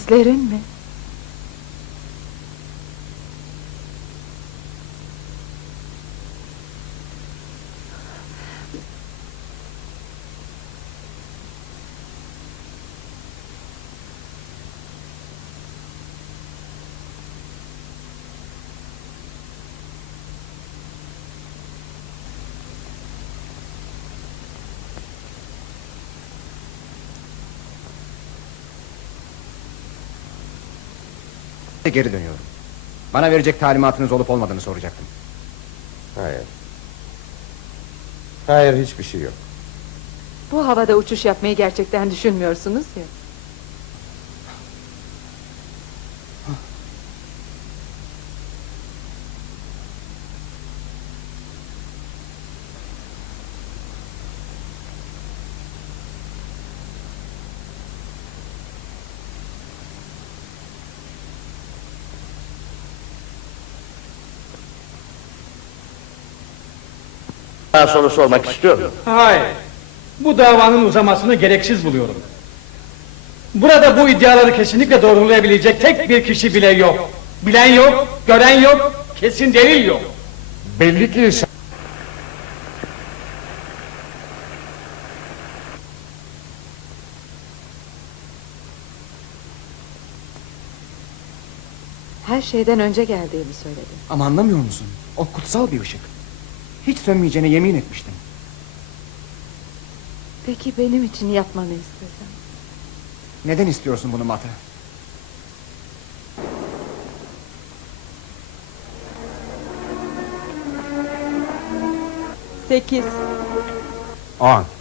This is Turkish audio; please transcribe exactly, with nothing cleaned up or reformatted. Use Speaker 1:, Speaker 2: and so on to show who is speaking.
Speaker 1: İzlerin mi?
Speaker 2: Geri dönüyorum. Bana verecek talimatınız olup olmadığını soracaktım.
Speaker 3: Hayır. Hayır, hiçbir şey yok.
Speaker 1: Bu havada uçuş yapmayı gerçekten düşünmüyorsunuz ya.
Speaker 4: Daha soru sormak istiyorum.
Speaker 5: Hayır. Bu davanın uzamasını gereksiz buluyorum. Burada bu iddiaları kesinlikle doğrulayabilecek tek bir kişi bile yok. Bilen yok, gören yok, kesin delil yok.
Speaker 3: Belli ki sen...
Speaker 1: Her şeyden önce geldiğimi söyledim.
Speaker 2: Ama anlamıyor musun? O kutsal bir ışık. Hiç sönmeyeceğine yemin etmiştim.
Speaker 1: Peki benim için yapmanı istesem?
Speaker 2: Neden istiyorsun bunu Mata?
Speaker 1: Sekiz.
Speaker 3: On.